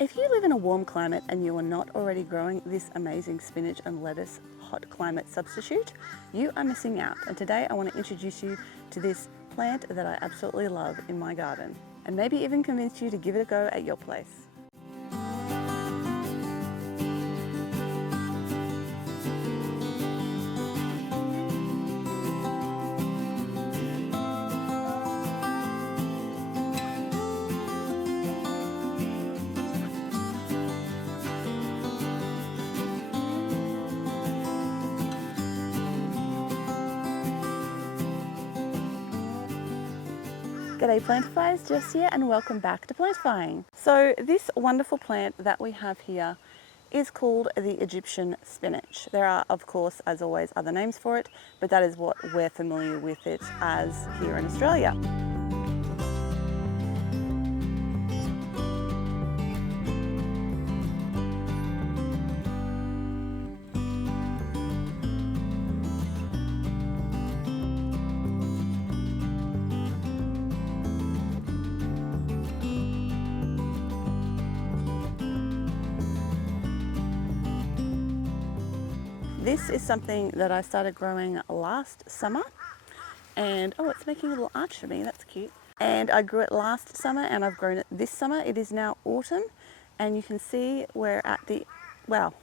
If you live in a warm climate and you are not already growing this amazing spinach and lettuce hot climate substitute, you are missing out. And today I want to introduce you to this plant that I absolutely love in my garden, and maybe even convince you to give it a go at your place. G'day Plantifyers, Jess here, and welcome back to Plantifying. So this wonderful plant that we have here is called the Egyptian spinach. There are, of course, as always, other names for it, but that is what we're familiar with it as here in Australia. This is something that I started growing last summer, and oh, it's making a little arch for me, that's cute. And I grew it last summer and I've grown it this summer. It is now autumn, and you can see we're at the, well,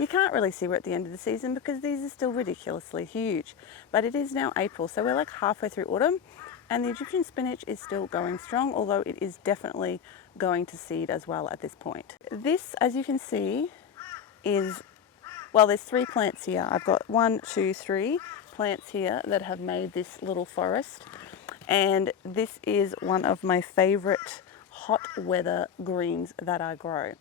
you can't really see we're at the end of the season because these are still ridiculously huge, but it is now April, so we're like halfway through autumn, and the Egyptian spinach is still going strong, although it is definitely going to seed as well at this point. This, as you can see, is, well, there's 3 plants here. I've got 1, 2, 3 plants here that have made this little forest. And this is one of my favorite hot weather greens that I grow.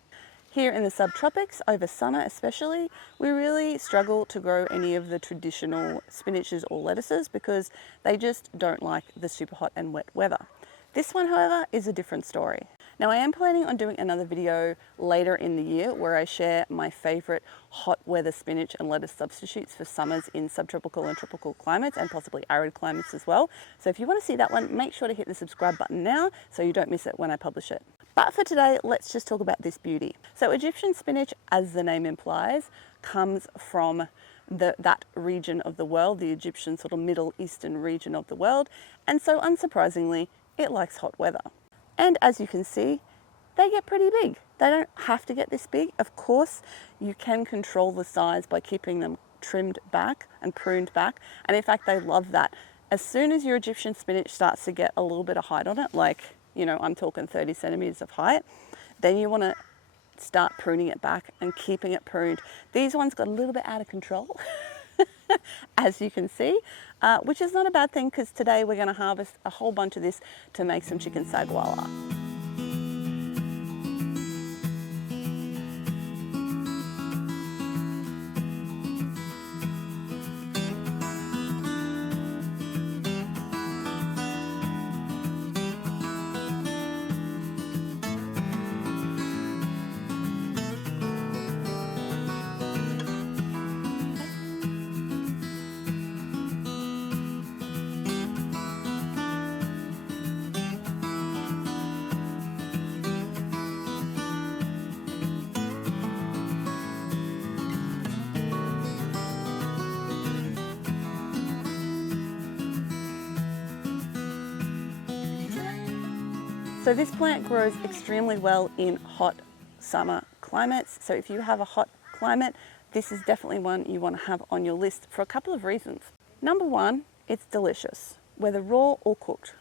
Here in the subtropics, over summer especially, we really struggle to grow any of the traditional spinaches or lettuces because they just don't like the super hot and wet weather. This one, however, is a different story. Now, I am planning on doing another video later in the year where I share my favorite hot weather spinach and lettuce substitutes for summers in subtropical and tropical climates, and possibly arid climates as well. So if you want to see that one, make sure to hit the subscribe button now so you don't miss it when I publish it. But for today, let's just talk about this beauty. So Egyptian spinach, as the name implies, comes from that region of the world, the Egyptian sort of Middle Eastern region of the world. And so unsurprisingly, it likes hot weather. And as you can see, they get pretty big. They don't have to get this big. Of course, you can control the size by keeping them trimmed back and pruned back. And in fact, they love that. As soon as your Egyptian spinach starts to get a little bit of height on it, like, you know, I'm talking 30 centimeters of height, then you want to start pruning it back and keeping it pruned. These ones got a little bit out of control, as you can see, which is not a bad thing because today we're going to harvest a whole bunch of this to make some chicken saguara. So this plant grows extremely well in hot summer climates. So if you have a hot climate, this is definitely one you want to have on your list for a couple of reasons. Number one, it's delicious, whether raw or cooked.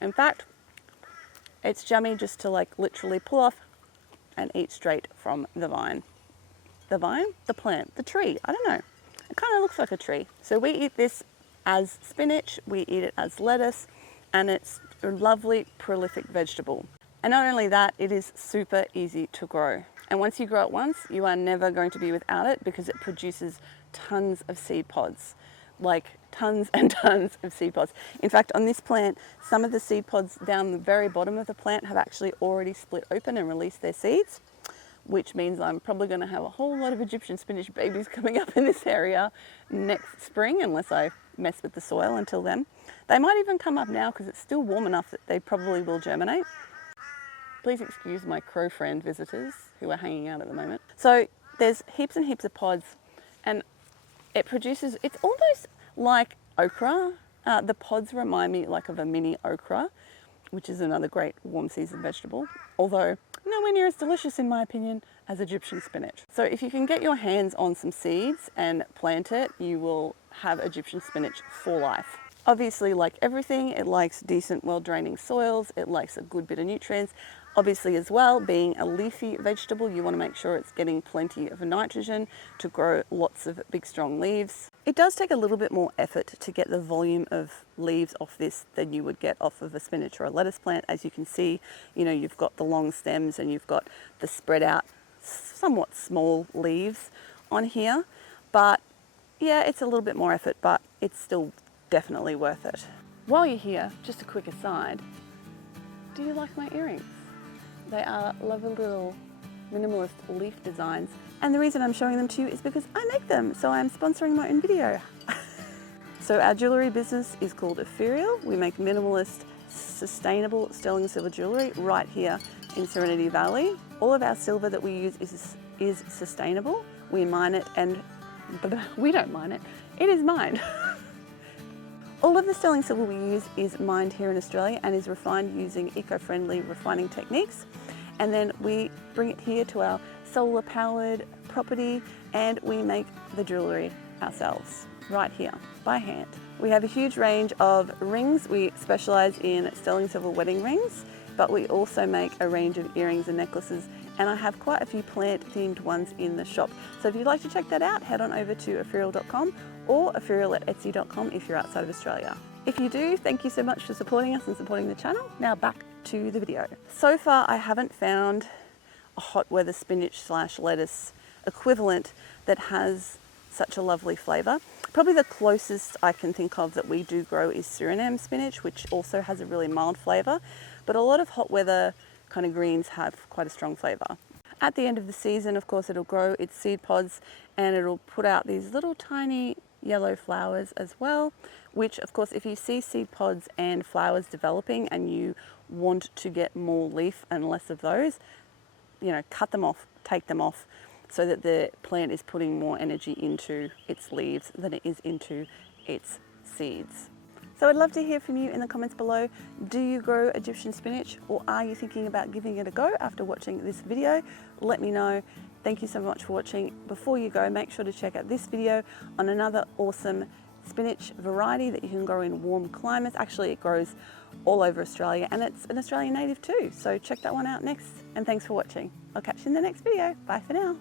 In fact, it's yummy just to like literally pull off and eat straight from the vine. The vine? The plant, the tree, I don't know. It kind of looks like a tree. So we eat this as spinach, we eat it as lettuce, and it's a lovely prolific vegetable. And not only that, it is super easy to grow. And once you grow it once, you are never going to be without it because it produces tons of seed pods, like tons and tons of seed pods. In fact, on this plant, some of the seed pods down the very bottom of the plant have actually already split open and released their seeds, which means I'm probably going to have a whole lot of Egyptian spinach babies coming up in this area next spring, unless I mess with the soil until then. They might even come up now because it's still warm enough that they probably will germinate. Please excuse my crow friend visitors who are hanging out at the moment. So there's heaps and heaps of pods, and it produces, it's almost like okra. The pods remind me like of a mini okra, which is another great warm season vegetable, although nowhere near as delicious in my opinion as Egyptian spinach. So if you can get your hands on some seeds and plant it, you will have Egyptian spinach for life. Obviously, like everything, it likes decent, well-draining soils. It likes a good bit of nutrients. Obviously as well, being a leafy vegetable, you want to make sure it's getting plenty of nitrogen to grow lots of big, strong leaves. It does take a little bit more effort to get the volume of leaves off this than you would get off of a spinach or a lettuce plant. As you can see, you know, you've got the long stems and you've got the spread out, somewhat small leaves on here. But yeah, it's a little bit more effort, but it's still definitely worth it. While you're here, just a quick aside, do you like my earrings? They are lovely little minimalist leaf designs, and the reason I'm showing them to you is because I make them, so I'm sponsoring my own video. So our jewellery business is called Ethereal. We make minimalist, sustainable sterling silver jewellery right here in Serenity Valley. All of our silver that we use is sustainable. We mine it, and we don't mine it, it is mined. All of the sterling silver we use is mined here in Australia and is refined using eco-friendly refining techniques. And then we bring it here to our solar powered property and we make the jewellery ourselves right here by hand. We have a huge range of rings. We specialise in sterling silver wedding rings, but we also make a range of earrings and necklaces, and I have quite a few plant themed ones in the shop. So if you'd like to check that out, head on over to ethereal.com or ethereal@etsy.com if you're outside of Australia. If you do, thank you so much for supporting us and supporting the channel. Now back to the video. So far I haven't found a hot weather spinach / lettuce equivalent that has such a lovely flavour. Probably the closest I can think of that we do grow is Suriname spinach, which also has a really mild flavour, but a lot of hot weather kind of greens have quite a strong flavour. At the end of the season, of course, it'll grow its seed pods and it'll put out these little tiny yellow flowers as well, which of course, if you see seed pods and flowers developing and you want to get more leaf and less of those, you know, cut them off, take them off, so that the plant is putting more energy into its leaves than it is into its seeds. So I'd love to hear from you in the comments below. Do you grow Egyptian spinach, or are you thinking about giving it a go after watching this video? Let me know. Thank you so much for watching. Before you go, make sure to check out this video on another awesome spinach variety that you can grow in warm climates. Actually, it grows all over Australia and it's an Australian native too. So check that one out next. And thanks for watching. I'll catch you in the next video. Bye for now.